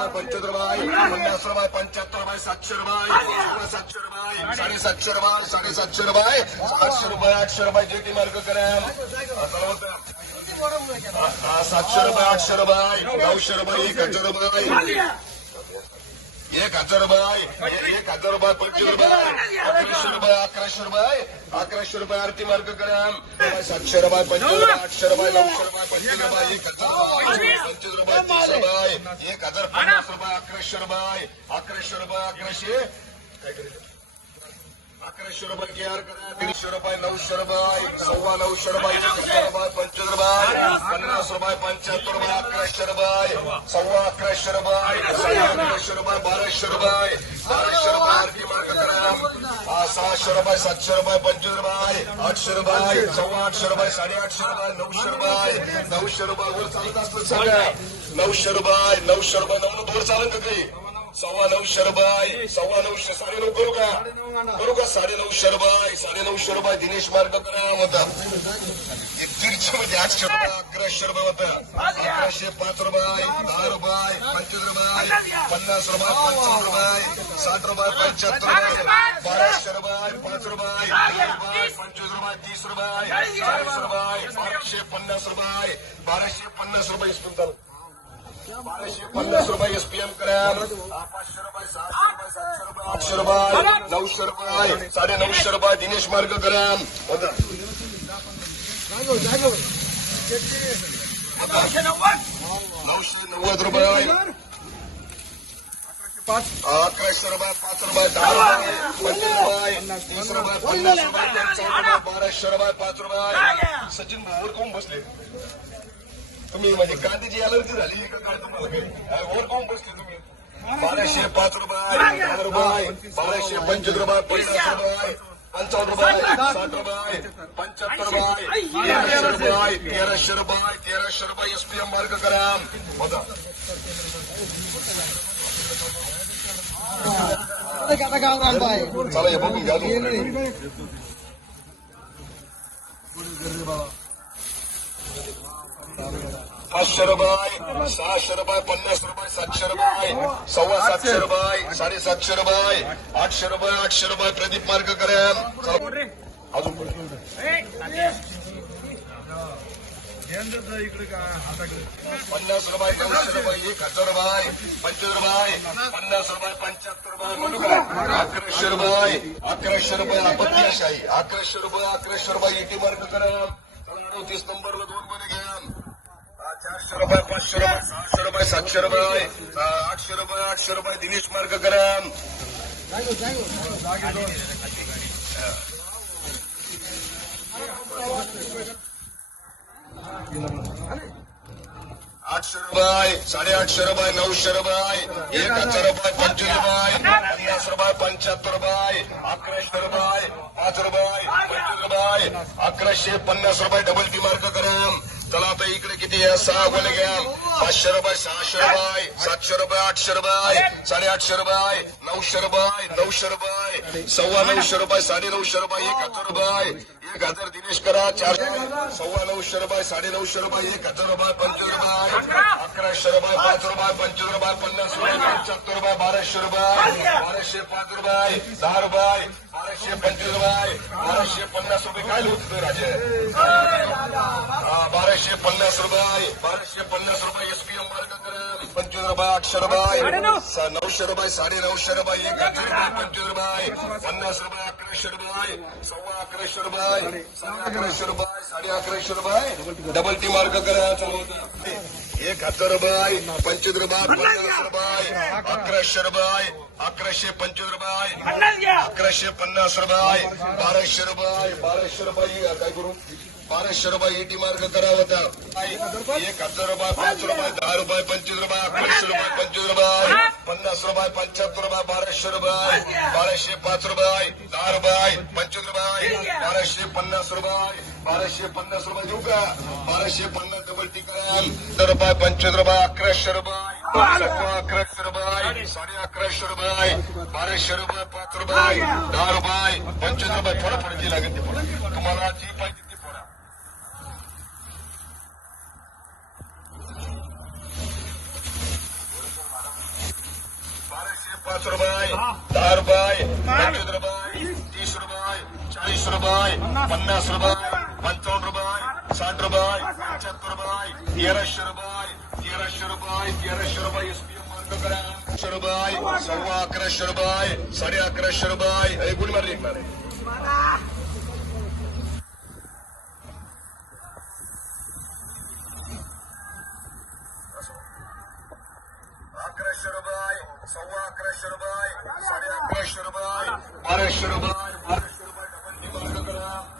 Bye पंच्याहत्तर bye पन्नास रुपये पंच्याहत्तर बाय सातशे रुपये सातशे रुपये साडेसातशे रुपये साडेसातशे रुपये आठशे रुपये आठशे रुपये जेटी मार्ग करा सातशे रुपये आठशे रुपये नऊशे रुपये एक हजार रुपये एक हजार रुपये एक हजार रुपये पंचवीस रुपये. अकराशे रुपये अकराशे रुपये आरती मार्ग करा. सातशे रुपये पंचवीस रुपये आठशे रुपये नऊशे रुपये पंचवीस रुपये एक हजार पंचवीस रुपये तीस रुपये एक हजार पन्नास रुपये अकराशे रुपये अकराशे रुपये अकराशे. काय करायचं अकराशे रुपये के आर करा दीडशे रुपये नऊशे रुपये सव्वा नऊशे रुपये एक रुपये पंचवीस रुपये पन्नास रुपये पंच्याहत्तर रुपये अकराशे रुपये सव्वा अकराशे रुपये सव्वा अकराशे रुपये बाराशे रुपये बाराशे रुपये आरती मार्ग करा. सहाशे रुपये सातशे रुपये पंचवीस रुपये आठशे रुपये सव्वा आठशे रुपये साडेआठशे रुपये नऊशे रुपये नऊशे रुपये वर चालत असतं नऊशे रुपये नऊशे रुपये नऊ वर चालत काही सव्वा नऊशे रुपये सव्वा नऊशे साडे नऊ करू का? करू का साडे नऊशे रुपये साडे नऊशे रुपये दिनेश मार्ग करा होता. एक दीडशे म्हणजे आठशे रुपये अकराशे रुपये होता. अकराशे पाच रुपये दहा रुपये पंचवीस रुपये पन्नास रुपये पंचावन्न रुपये साठ रुपये पंच्याहत्तर रुपये बाराशे रुपये पाच रुपये दहा रुपये पंचवीस रुपये तीस रुपये चाळीस रुपये बाराशे पन्नास रुपये बाराशे पन्नास रुपये इस्पून बाराशे रुपये एसपीएम रुपये सहाशे रुपये रुपये दिनेश मार्ग करा होता नऊशे नव्वद रुपये. अकराशे रुपये, पाच रुपये, दहा रुपये पंचवीस रुपये, तीस रुपये, पन्नास रुपये बाराशे रुपये, पाच रुपये. सचिन भाऊवर कोण बसले? तुम्ही म्हणजे कांद्याची अलर्जी झाली का काय तुम्हाला काय वर कोण बसले तुम्ही? बाराशे पाच रुपये दहा रुपये बाराशे पंचवीस रुपये पन्नास रुपये पंचावन्न रुपये साठ रुपये पंच्याहत्तर रुपये तेराशे रुपये तेराशे रुपये तेराशे रुपये एसपीएम मार्ग करा. बघा. चला हे बघून घ्या. तुम्ही. पाचशे रुपये सहाशे रुपये पन्नास रुपये सातशे रुपये सव्वा सातशे रुपये साडेसातशे रुपये आठशे रुपये आठशे रुपये प्रदीप मार्ग करा अजून पन्नास रुपये दोनशे रुपये एक हजार रुपये पंचवीस रुपये पन्नास रुपये पंच्याहत्तर रुपये अकराशे रुपये अकराशे रुपये अकराशे रुपये आहे अकराशे रुपये अकराशे रुपये इटी मार्ग करा. तीस नंबरला दोन मध्ये घ्या. आठशे रुपये करा आठशे रुपये साडेआठशे रुपये एक हज़ार रुपये पंचवीस रुपये पन्नास रुपये पंच्याहत्तर रुपये अकराशे रुपये पाच रुपये पंचवीस रुपये अकराशे पन्नास रुपये डबल टी मार्क करा चला आता इकडे किती आहे सहा रुपये, सहाशे रुपये, सातशे रुपये, आठशे रुपये साडेआठशे रुपये, नऊशे रुपये नऊशे रुपये, सव्वा नऊशे रुपये, साडे नऊशे रुपये, एक हज़ार रुपये, एक हज़ार दिनेश करा चारशे सव्वा नऊशे रुपये, साडे नऊशे रुपये, एक हज़ार रुपये, पंचवीस रुपये, अकराशे रुपये, पाच रुपये, पंचवीस रुपये, पन्नास रुपये पंच्याहत्तर रुपये, बाराशे रुपये, बाराशे, पाच रुपये, दहा रुपये बाराशे पंचवीस रुपये बाराशे पन्नास रुपये काय होत राजे हा, बाराशे पन्नास रुपये बाराशे पन्नास रुपये एसपीएम मार्ग करा पंचवीस रुपये आठशे रुपये नऊशे रुपये साडे नऊशे रुपये एक हजार रुपये पंचवीस रुपये पन्नास रुपये अकराशे रुपये सव्वा अकराशे रुपये साडे अकराशे रुपये साडे अकराशे रुपये. डबल टी मार्ग करा चालू. एक हजार रुपये पंचवीस रुपये पन्नास रुपये अकराशे रुपये अकराशे पंचवीस रुपये अकराशे पन्नास रुपये बाराशे रुपये बाराशे रुपये काय करू? बाराशे रुपये एटी मार्ग करा होता एक हज़ार रुपये, पाच रुपये, दहा रुपये, पंचवीस रुपये अकराशे रुपये, पंचवीस रुपये, पन्नास रुपये, पंच्याहत्तर रुपये, बाराशे रुपये, बाराशे पाच रुपये, दहा रुपये, पंचवीस रुपये, बाराशे पन्नास रुपये, बाराशे पन्नास रुपये देऊ का? बाराशे पन्नास डबल टिकल रुपये, पंचवीस रुपये, अकराशे रुपये अकराशे रुपये, साडे अकराशे रुपये, बाराशे रुपये, पाच रुपये, दहा रुपये, पंचवीस रुपये थोडं जी लागेल तुम्हाला जी पाहिजे पाच रुपये दहा रुपये पंचवीस रुपये तीस रुपये चाळीस रुपये पन्नास रुपये पंचावन्न रुपये साठ रुपये पंच्याहत्तर रुपये तेराशे रुपये तेराशे रुपये तेराशे रुपये एसपीएम मार्ग करा अकराशे रुपये सव्वा अकराशे रुपये साडे अकराशे रुपये हे मारली मारे अकराशे रुपये સવા અકરેશ્વર ભાઈ સાડા અકરેશ્વર ભાઈ બારેશ્વર ભાઈ બારેશ્વર ભાઈ